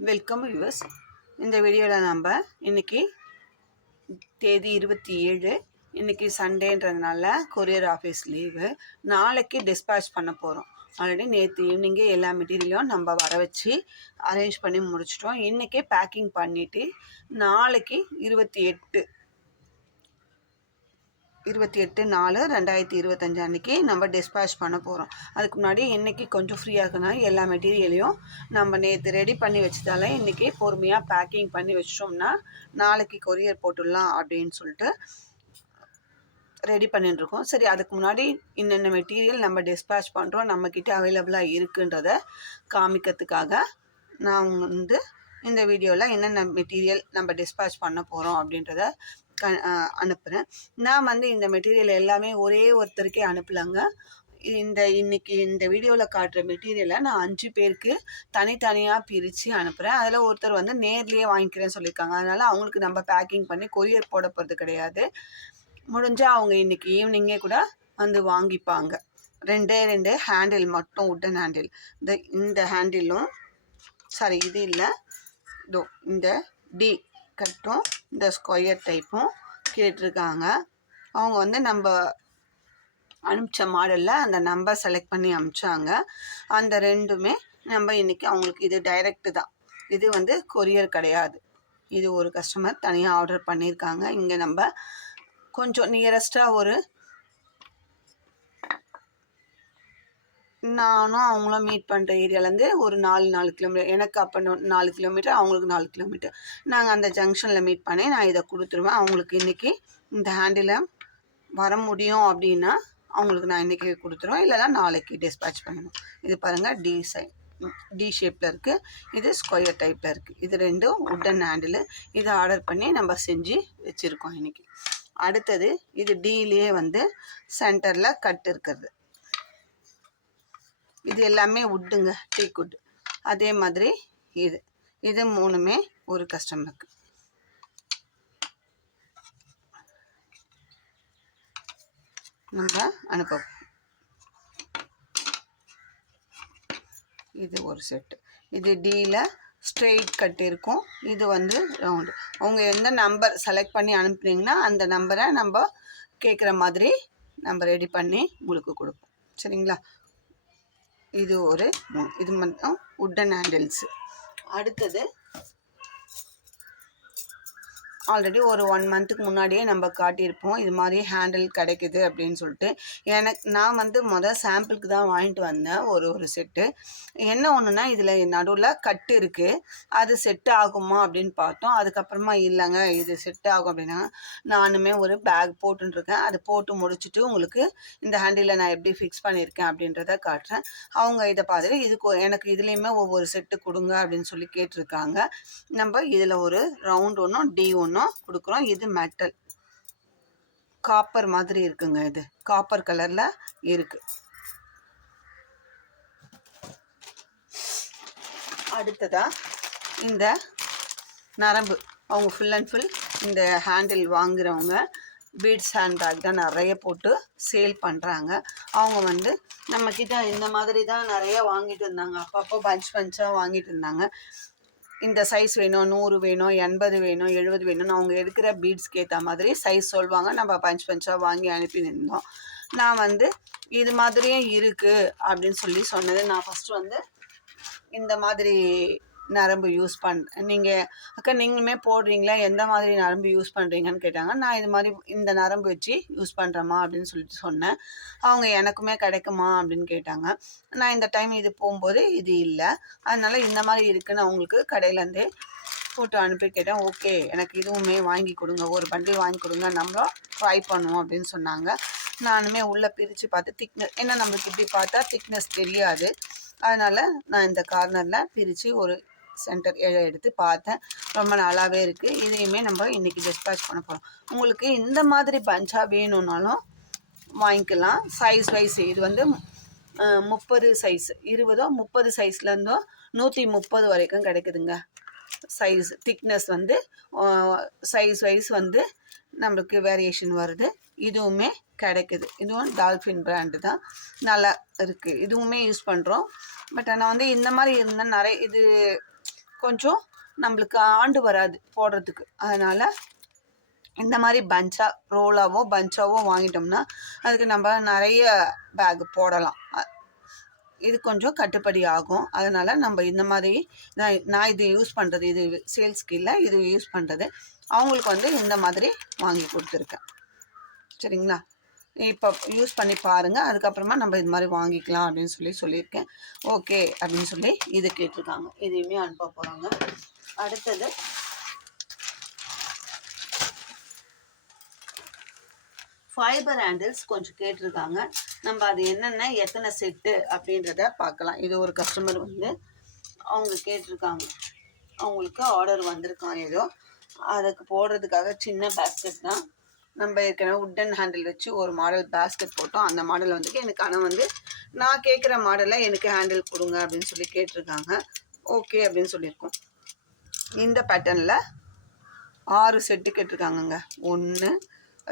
Welcome viewers. இந்த வீடியோவில் நம்ம இன்றைக்கி தேதி 27, இன்றைக்கி சண்டேன்றதுனால கொரியர் ஆஃபீஸ் லீவு. நாளைக்கு டிஸ்பேச் பண்ண போகிறோம். ஆல்ரெடி நேற்று ஈவினிங்கே எல்லா மெட்டீரியலும் நம்ம வர வச்சு அரேஞ்ச் பண்ணி முடிச்சிட்டோம். இன்றைக்கே பேக்கிங் பண்ணிவிட்டு நாளைக்கு 28/4/2025 அன்றைக்கி நம்ம டிஸ்பேச் பண்ண போகிறோம். அதுக்கு முன்னாடி இன்றைக்கி கொஞ்சம் ஃப்ரீயாக இருக்கனால எல்லா மெட்டீரியலையும் நம்ம நேற்று ரெடி பண்ணி வச்சதால இன்றைக்கி பொறுமையாக பேக்கிங் பண்ணி வச்சிட்டோம்னா நாளைக்கு கொரியர் போட்டுடலாம் அப்படின்னு சொல்லிட்டு ரெடி பண்ணிட்டுருக்கோம். சரி, அதுக்கு முன்னாடி இன்னென்ன மெட்டீரியல் நம்ம டிஸ்பேச் பண்ணுறோம், நம்மக்கிட்ட அவைலபிளாக இருக்குன்றத காமிக்கிறதுக்காக நான் இந்த வீடியோவில் என்னென்ன மெட்டீரியல் நம்ம டிஸ்பேச் பண்ண போகிறோம் அப்படின்றத அனுப்புகிறேன். நான் இந்த மெட்டீரியல் எல்லாமே ஒரே ஒருத்தருக்கே அனுப்பலாங்க. இன்னைக்கு இந்த வீடியோவில் காட்டுற மெட்டீரியலை நான் 5 பேருக்கு தனித்தனியாக பிரித்து அனுப்புகிறேன். அதில் ஒருத்தர் நேர்லேயே வாங்கிக்கிறேன்னு சொல்லியிருக்காங்க. அதனால் அவங்களுக்கு நம்ம பேக்கிங் பண்ணி கொரியர் போட போகிறது கிடையாது. முடிஞ்சால் அவங்க இன்றைக்கி ஈவினிங்கே கூட வாங்கிப்பாங்க. 2 ஹேண்டில் மட்டும், உட்டன் ஹேண்டில். இந்த ஹேண்டிலும் சாரி, இது இல்லை, இதோ இந்த டி கட்டும் இந்த ஸ்கொயர் டைப்பும் கேட்டிருக்காங்க. அவங்க நம்ம அனுப்பிச்ச மாடலில் அந்த நம்பர் செலக்ட் பண்ணி அனுப்பிச்சாங்க. அந்த ரெண்டுமே நம்ம இன்றைக்கி அவங்களுக்கு இது டைரக்டு தான், இது கொரியர் கிடையாது. இது ஒரு கஸ்டமர் தனியாக ஆர்டர் பண்ணியிருக்காங்க. இங்கே நம்ம கொஞ்சம் நியரஸ்ட்டாக நானும் அவங்களும் மீட் பண்ணுற ஏரியாலேருந்து ஒரு 4 கிலோமீட்டர், எனக்கு அப்போ 4 கிலோமீட்டர், அவங்களுக்கு 4 கிலோமீட்டர். நாங்கள் அந்த ஜங்ஷனில் மீட் பண்ணி நான் இதை கொடுத்துருவேன். அவங்களுக்கு இன்றைக்கி இந்த ஹேண்டில் வர முடியும் அப்படின்னா அவங்களுக்கு நான் இன்றைக்கி கொடுத்துருவேன், இல்லைனா நாளைக்கு டிஸ்பேச் பண்ணணும். இது பாருங்கள், டி ஷேப்பில் இருக்குது, இது ஸ்கொயர் டைப்பில் இருக்குது. இது ரெண்டும் உட்டன் ஹேண்டில். இதை ஆர்டர் பண்ணி நம்ம செஞ்சு வச்சுருக்கோம் இன்றைக்கி. அடுத்தது இது டீலேயே சென்டரில் கட் இருக்கிறது. இது எல்லாமே உட்டுங்க, டீக் உட். அதே மாதிரி இது மூணுமே ஒரு கஸ்டமருக்கு. நம்ம அனுப்ப இது ஒரு செட்டு. இது டீல ஸ்ட்ரெயிட் கட் இருக்கும், இது ரவுண்டு. அவங்க எந்த நம்பர் செலக்ட் பண்ணி அனுப்புனீங்கன்னா அந்த நம்பரை நம்ம கேட்குற மாதிரி நம்ம ரெடி பண்ணி உங்களுக்கு கொடுப்போம். சரிங்களா? இது மட்டும் உட்டன் ஹேண்டில்ஸு. அடுத்தது ஆல்ரெடி ஒரு 1 மந்த்துக்கு முன்னாடியே நம்ம காட்டியிருப்போம், இது மாதிரி ஹேண்டில் கிடைக்குது அப்படின்னு சொல்லிட்டு. நான் மொதல் சாம்பிளுக்கு தான் வாங்கிட்டு வந்தேன் ஒரு செட்டு. என்ன ஒன்றுனா, இதில் நடுவில் கட்டு இருக்குது, அது செட்டு ஆகுமா அப்படின்னு பார்த்தோம். அதுக்கப்புறமா இல்லைங்க, இது செட் ஆகும் அப்படின்னா நானுமே ஒரு பேக் போட்டுருக்கேன். அது போட்டு முடிச்சுட்டு உங்களுக்கு இந்த ஹேண்டிலை நான் எப்படி ஃபிக்ஸ் பண்ணியிருக்கேன் அப்படின்றத காட்டுறேன். அவங்க இதை பார்த்துட்டு எனக்கு இதுலேயுமே ஒவ்வொரு செட்டு கொடுங்க அப்படின்னு சொல்லி கேட்டிருக்காங்க. நம்ம இதில் ஒரு ரவுண்ட் ஒன்றும் டி ஒன்றும் கொடுக்குறோம். இது மெட்டல் காப்பர் மாதிரி இருக்குங்க, இது காப்பர் கலர்ல இருக்கு. அடுத்ததா இந்த நரம்பு, அவங்க ஃபுல் அண்ட் ஃபுல் இந்த ஹேண்டில் வாங்குறவங்க பீட்ஸ் ஹேண்ட் பேக் தான் நிறைய போட்டு சேல் பண்ணுறாங்க. அவங்க நம்மக்கிட்ட இந்த மாதிரி தான் நிறைய வாங்கிட்டு இருந்தாங்க. அப்பப்போ பஞ்சாக வாங்கிட்டு இருந்தாங்க. இந்த சைஸ் வேணும், 100 வேணும், 80 வேணும், 70 வேணும்னு அவங்க எடுக்கிற பீட்ஸ்க்கு ஏற்ற மாதிரி சைஸ் சொல்லுவாங்க. நம்ம பஞ்சாக வாங்கி அனுப்பியிருந்தோம். நான் இது மாதிரியே இருக்குது அப்படின்னு சொல்லி சொன்னது. நான் ஃபஸ்ட்டு இந்த மாதிரி நரம்பு யூஸ் நீங்கள் அக்கா நீங்களுமே போடுறீங்களா, எந்த மாதிரி நரம்பு யூஸ் பண்ணுறீங்கன்னு கேட்டாங்க. நான் இது மாதிரி இந்த நரம்பு வச்சு யூஸ் பண்ணுறேம்மா அப்படின்னு சொல்லிட்டு சொன்னேன். அவங்க எனக்குமே கிடைக்குமா அப்படின்னு கேட்டாங்க. நான் இந்த டைம் இது போகும்போது இது இல்லை, அதனால் இந்த மாதிரி இருக்குதுன்னு அவங்களுக்கு கடையிலேருந்தே போட்டு அனுப்பி கேட்டேன். ஓகே, எனக்கு இதுவுமே வாங்கி கொடுங்க, ஒரு பண்டில் வாங்கி கொடுங்க, நம்ம ட்ரை பண்ணுவோம் அப்படின்னு சொன்னாங்க. நானுமே உள்ளே பிரித்து பார்த்து திக்னஸ், ஏன்னா நம்மளுக்கு இப்படி பார்த்தா திக்னஸ் தெரியாது, அதனால் நான் இந்த கார்னரில் பிரித்து ஒரு சென்டர் எடுத்து பார்த்தேன். ரொம்ப நல்லாவே இருக்குது. இதையுமே நம்ம இன்றைக்கி டிஸ்பேச் பண்ண போகிறோம். உங்களுக்கு இந்த மாதிரி பஞ்சாக வேணும்னாலும் வாங்கிக்கலாம். சைஸ் வைஸ் இது 30 சைஸ், 20 30 சைஸ்லேருந்தோ 130 வரைக்கும் கிடைக்குதுங்க. சைஸ் திக்னஸ் சைஸ் வைஸ் நம்மளுக்கு வேரியேஷன் வருது. இதுவுமே கிடைக்குது. இதுவும் டால்ஃபின் பிராண்டு தான், நல்லா இருக்குது. இதுவுமே யூஸ் பண்ணுறோம். பட் ஆனால் இந்த மாதிரி இருந்தால் நிறைய இது கொஞ்சம் நம்மளுக்கு ஆண்டு வராது போடுறதுக்கு. அதனால் இந்த மாதிரி ரோலாவோ பஞ்சாவோ வாங்கிட்டோம்னா அதுக்கு நம்ம நிறைய பேக் போடலாம். இது கொஞ்சம் கட்டுப்படி ஆகும். அதனால் நம்ம இந்த மாதிரி நான் இது யூஸ் பண்ணுறது, இது சேல்ஸ்க்கு இல்லை, இது யூஸ் பண்ணுறது அவங்களுக்கு வந்து இந்த மாதிரி வாங்கி கொடுத்துருக்கேன். சரிங்களா? இப்போ யூஸ் பண்ணி பாருங்கள். அதுக்கப்புறமா நம்ம இது மாதிரி வாங்கிக்கலாம் அப்படின்னு சொல்லியிருக்கேன். ஓகே அப்படின்னு சொல்லி இது கேட்டிருக்காங்க. இதையுமே அனுப்ப போகிறாங்க. அடுத்தது ஃபைபர் ஹேண்டில்ஸ் கொஞ்சம் கேட்டிருக்காங்க. நம்ம அது என்னென்ன எத்தனை செட்டு அப்படின்றத பார்க்கலாம். இது ஒரு கஸ்டமர் வந்து அவங்க கேட்டிருக்காங்க. அவங்களுக்கு ஆர்டர் வந்திருக்கான் ஏதோ. அதுக்கு போடுறதுக்காக சின்ன பேஸ்கெட் தான். நம்ம ஏற்கனவே உட்டன் ஹேண்டில் வச்சு ஒரு மாடல் பேஸ்கெட் போட்டோம். அந்த மாடல் வந்து எனக்கு ஆனால் வந்து நான் கேட்குற மாடலை எனக்கு ஹேண்டில் கொடுங்க அப்படின்னு சொல்லி கேட்டிருக்காங்க. ஓகே அப்படின்னு சொல்லியிருக்கோம். இந்த பேட்டர்னில் 6 செட்டு கேட்டிருக்காங்கங்க. 1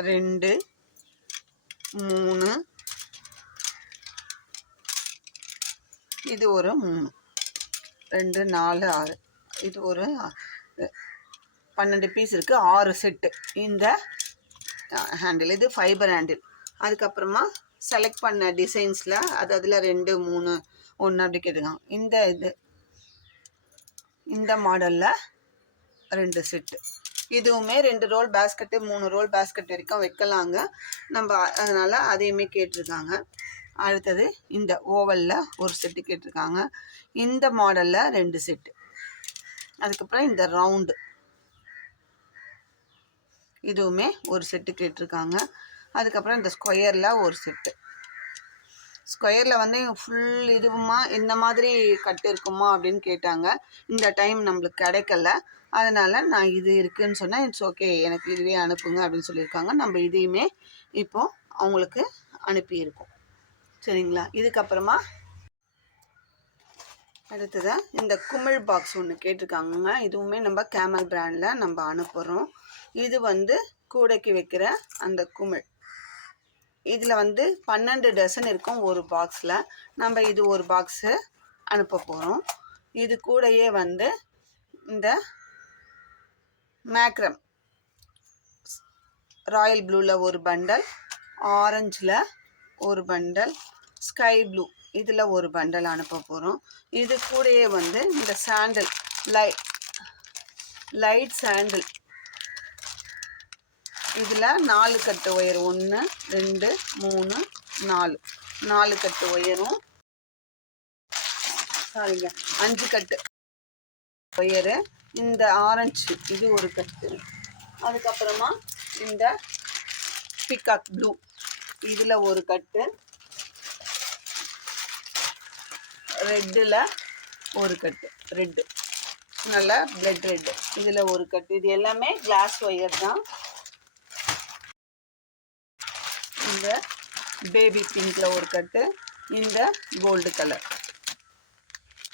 2 3, இது ஒரு 3, 2 4 6, இது ஒரு 12 பீஸ் இருக்குது. 6 செட்டு இந்த ஹேண்டில். இது ஃபைபர் ஹேண்டில். அதுக்கப்புறமா செலக்ட் பண்ண டிசைன்ஸில் அதில் 2 3 1 அப்படி கேட்டுருக்காங்க. இந்த மாடலில் 2 செட்டு. இதுவுமே 2 ரோல் பேஸ்கெட்டு 3 ரோல் பேஸ்கெட் வரைக்கும் வைக்கலாங்க நம்ம. அதனால் அதையுமே கேட்டிருக்காங்க. அடுத்தது இந்த ஓவலில் ஒரு செட்டு கேட்டிருக்காங்க. இந்த மாடலில் 2 செட்டு. அதுக்கப்புறம் இந்த ரவுண்டு இதுவுமே ஒரு செட்டு கேட்டிருக்காங்க. அதுக்கப்புறம் இந்த ஸ்கொயரில் ஒரு செட்டு. ஸ்கொயரில் வந்து ஃபுல் இதுவுமா இந்த மாதிரி கட்டு இருக்குமா அப்படின்னு கேட்டாங்க. இந்த டைம் நம்மளுக்கு கிடைக்கல. அதனால் நான் இது இருக்குதுன்னு சொன்னேன். இட்ஸ் ஓகே, எனக்கு இதுவே அனுப்புங்க அப்படின்னு சொல்லியிருக்காங்க. நம்ம இதையுமே இப்போது அவங்களுக்கு அனுப்பியிருக்கோம். சரிங்களா? இதுக்கப்புறமா அடுத்ததாக இந்த குமிழ் பாக்ஸ் ஒன்று கேட்டிருக்காங்க. இதுவுமே நம்ம கேமல் பிராண்டில் நம்ம அனுப்புகிறோம். இது வந்து கூடைக்கு வைக்கிற அந்த குமிழ். இதில் வந்து 12 டசன் இருக்கும் ஒரு பாக்ஸில். நம்ம இது ஒரு பாக்ஸு அனுப்ப போகிறோம். இது கூடயே வந்து இந்த மேக்ரம் ராயல் ப்ளூவில் ஒரு பண்டல், ஆரஞ்சில் ஒரு பண்டல், ஸ்கை ப்ளூ இதில் ஒரு பண்டல் அனுப்ப போகிறோம். இது கூடயே வந்து இந்த சாண்டில் லைட் சாண்டில் இதில் 4 கட்டு ஒயர் 1 2 3 4 கட்டு ஒயரும், சாரிங்க 5 கட்டு ஒயரு. இந்த ஆரஞ்சு இது ஒரு கட்டு. அதுக்கப்புறமா இந்த பிகாக் ப்ளூ இதில் ஒரு கட்டு, ரெட்டில் ஒரு கட்டு, ரெட்டு நல்லா பிளட் ரெட்டு இதில் ஒரு கட்டு. இது எல்லாமே கிளாஸ் ஒயர் தான். இந்த பேபி பிங்க்ல ஒரு கட்டு, இந்த கோல்டு கலர்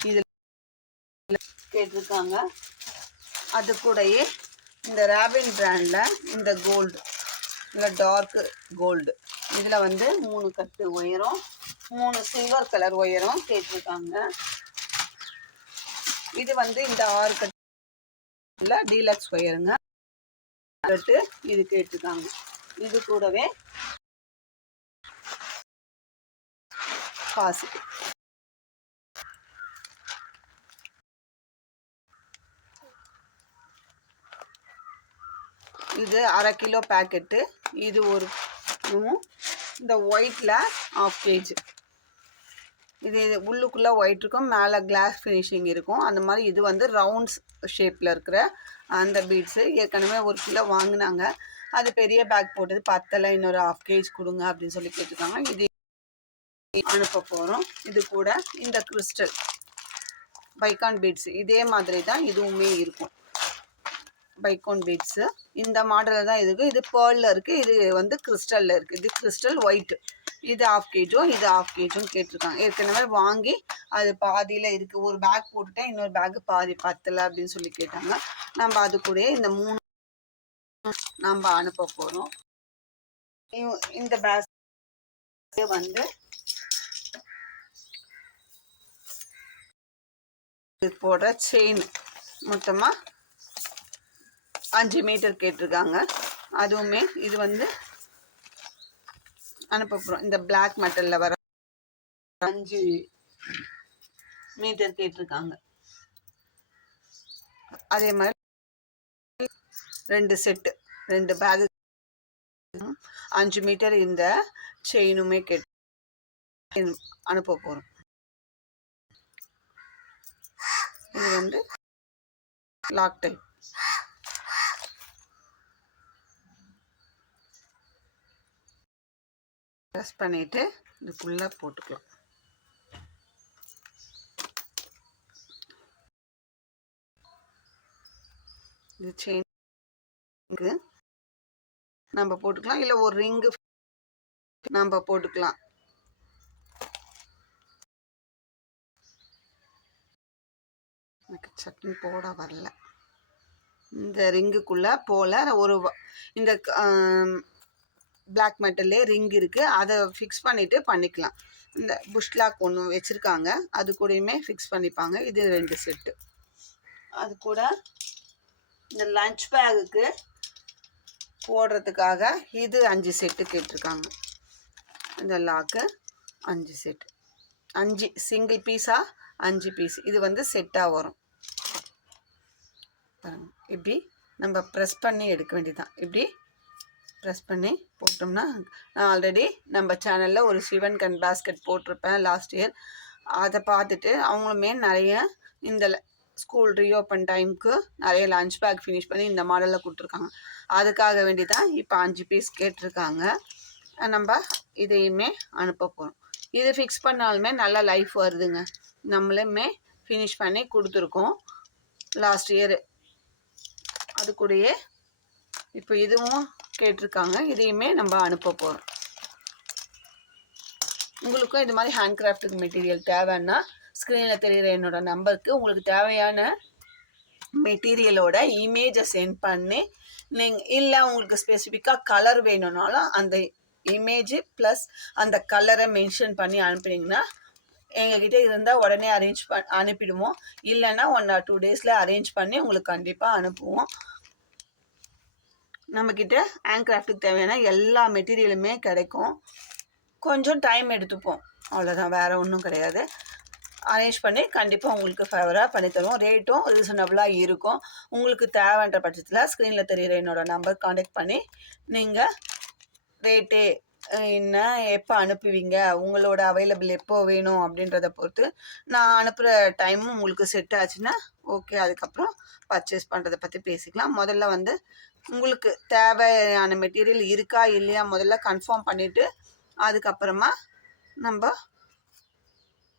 இதில் கேட்டிருக்காங்க. அது கூடயே இந்த ராபின் பிராண்டில் இந்த கோல்டு இல்லை டார்க்கு கோல்டு இதில் வந்து 3 கட்டு ஒயரும் 3 சில்வர் கலர் ஒயரும் கேட்டிருக்காங்க. இது வந்து இந்த 6 கட்டுல டீலக்ஸ் ஒயருங்க. கட்டு இது கேட்டிருக்காங்க. இது கூடவே காசு. இது 1/2 கிலோ பேக்கெட்டு. இது ஒரு இந்த ஒயிட்டில் 1/2 கேஜி. இது உள்ளுக்குள்ளே ஒயிட் இருக்கும், மேலே கிளாஸ் ஃபினிஷிங் இருக்கும். அந்த மாதிரி இது வந்து ரவுண்ட்ஸ் ஷேப்பில் இருக்கிற அந்த பீட்ஸு. ஏற்கனவே 1 கிலோ வாங்கினாங்க. அது பெரிய பேக் போட்டது பத்தலை, இன்னொரு 1/2 கேஜி கொடுங்க அப்படின்னு சொல்லி கேட்டிருக்காங்க. இது அனுப்ப போகிறோம். இது கூட இந்த கிறிஸ்டல் பைக்கான் பீட்ஸ் இதே மாதிரி தான் இதுவுமே இருக்கும். பைக்கான் பீட்ஸு இந்த மாடலில் தான் இருக்குது. இது பேர்லில் இருக்குது, இது வந்து கிறிஸ்டலில் இருக்குது. இது கிறிஸ்டல் ஒயிட்டு. இது 1/2 கேஜும் இது 1/2 கேஜும் கேட்டிருக்காங்க. ஏற்கனவே வாங்கி அது பாதியில் இருக்குது. ஒரு பேக் போட்டுட்டேன், இன்னொரு பேக்கு பாதி பத்தலை அப்படின்னு சொல்லி கேட்டாங்க. நம்ம அது கூட இந்த 3 நம்ம அனுப்ப போகிறோம். இந்த பேக் வந்து போடுற செயின் மொத்தமாக 5 மீட்டர் கேட்டிருக்காங்க. அதுவுமே இது வந்து அனுப்ப போகிறோம். இந்த பிளாக் மெட்டலில் வர 5 மீட்டர் கேட்டிருக்காங்க. அதே மாதிரி 2 செட்டு 2 பேகு 5 மீட்டர் இந்த செயினுமே கேட்டு அனுப்ப போகிறோம். இது வந்து லாக் டைப். ப்ரெஸ் பண்ணிவிட்டு இதுக்குள்ளே போட்டுக்கலாம். இது செயினுக்கு நம்ம போட்டுக்கலாம், இல்லை ஒரு ரிங்கு நம்ம போட்டுக்கலாம். எனக்கு சட்னி போட வரல. இந்த ரிங்குக்குள்ளே போல் ஒரு இந்த பிளாக் மெட்டல்லே ரிங் இருக்குது, அதை ஃபிக்ஸ் பண்ணிவிட்டு பண்ணிக்கலாம். இந்த புஷ் லாக் ஒன்று வச்சுருக்காங்க, அது கூடயுமே ஃபிக்ஸ் பண்ணிப்பாங்க. இது 2 செட்டு. அது கூட இந்த லஞ்ச் பேகுக்கு போடுறதுக்காக இது 5 செட்டு கேட்டிருக்காங்க. இந்த லாக்கு 5 செட்டு, 5 சிங்கிள் பீஸாக 5 பீஸ். இது வந்து செட்டாக வரும். இப்படி நம்ம ப்ரெஸ் பண்ணி எடுக்க வேண்டியதுதான். இப்படி ப்ரெஸ் பண்ணி போட்டோம்னா, நான் ஆல்ரெடி நம்ம சேனலில் ஒரு சிவன் கன் பேஸ்கெட் போட்டிருப்பேன் லாஸ்ட் இயர். அதை பார்த்துட்டு அவங்களுமே நிறைய இந்த ஸ்கூல் ரீஓப்பன் டைமுக்கு நிறைய லஞ்ச் பேக் ஃபினிஷ் பண்ணி இந்த மாடலில் கொடுத்துருக்காங்க. அதுக்காக வேண்டி தான் இப்போ 5 பீஸ் கேட்டிருக்காங்க. நம்ம இதையுமே அனுப்ப போகிறோம். இது ஃபிக்ஸ் பண்ணாலுமே நல்ல லைஃப் வருதுங்க. நம்மளுமே ஃபினிஷ் பண்ணி கொடுத்துருக்கோம் லாஸ்ட் இயரு. அது கூடயே இப்போ இதுவும் கேட்டிருக்காங்க, இதையுமே நம்ம அனுப்ப போகிறோம். உங்களுக்கும் இது மாதிரி ஹேண்ட் கிராஃப்ட்டுக்கு மெட்டீரியல் தேவைன்னா ஸ்க்ரீனில் தெரிகிற என்னோட நம்பருக்கு உங்களுக்கு தேவையான மெட்டீரியலோட இமேஜை சென்ட் பண்ணி, நீங்கள் இல்லை உங்களுக்கு ஸ்பெசிஃபிக்காக கலர் வேணும்னாலும் அந்த இமேஜ் ப்ளஸ் அந்த கலரை மென்ஷன் பண்ணி அனுப்புனீங்கன்னா எங்ககிட்ட இருந்தால் உடனே அனுப்பிடுவோம். இல்லைன்னா 1 or 2 டேஸில் அரேஞ்ச் பண்ணி உங்களுக்கு கண்டிப்பாக அனுப்புவோம். நம்மக்கிட்ட ஹேண்ட் கிராஃப்ட்டுக்கு தேவையான எல்லா மெட்டீரியலுமே கிடைக்கும். கொஞ்சம் டைம் எடுத்துப்போம், அவ்வளோதான், வேறு ஒன்றும் கிடையாது. அரேஞ்ச் பண்ணி கண்டிப்பாக உங்களுக்கு ஃபேவராக பண்ணித்தருவோம். ரேட்டும் ரீசனபிளாக இருக்கும். உங்களுக்கு தேவைன்ற பட்சத்தில் ஸ்க்ரீனில் தெரிகிற என்னோடய நம்பர் காண்டாக்ட் பண்ணி நீங்கள் ரேட்டு என்ன, எப்போ அனுப்புவீங்க, உங்களோட அவைலபிள் எப்போ வேணும் அப்படின்றத பொறுத்து நான் அனுப்புகிற டைமும் உங்களுக்கு செட் ஆச்சுன்னா ஓகே, அதுக்கப்புறம் பர்ச்சேஸ் பண்ணுறதை பற்றி பேசிக்கலாம். முதல்ல வந்து உங்களுக்கு தேவையான மெட்டீரியல் இருக்கா இல்லையா முதல்ல கன்ஃபார்ம் பண்ணிவிட்டு அதுக்கப்புறமா நம்ம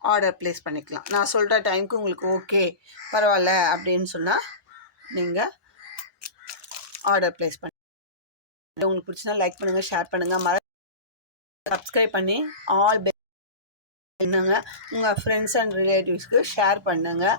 ஆர்டர் ப்ளேஸ் பண்ணிக்கலாம். நான் சொல்கிற டைமுக்கு உங்களுக்கு ஓகே பரவாயில்ல அப்படின்னு சொன்னால் நீங்கள் ஆர்டர் ப்ளேஸ் பண்ணி, உங்களுக்கு பிடிச்சினா லைக் பண்ணுங்கள், ஷேர் பண்ணுங்கள், சப்ஸ்கிரைப் பண்ணி ஆல் பெல் பண்ணுங்க, உங்கள் ஃப்ரெண்ட்ஸ் அண்ட் ரிலேட்டிவ்ஸ்க்கு ஷேர் பண்ணுங்கள்.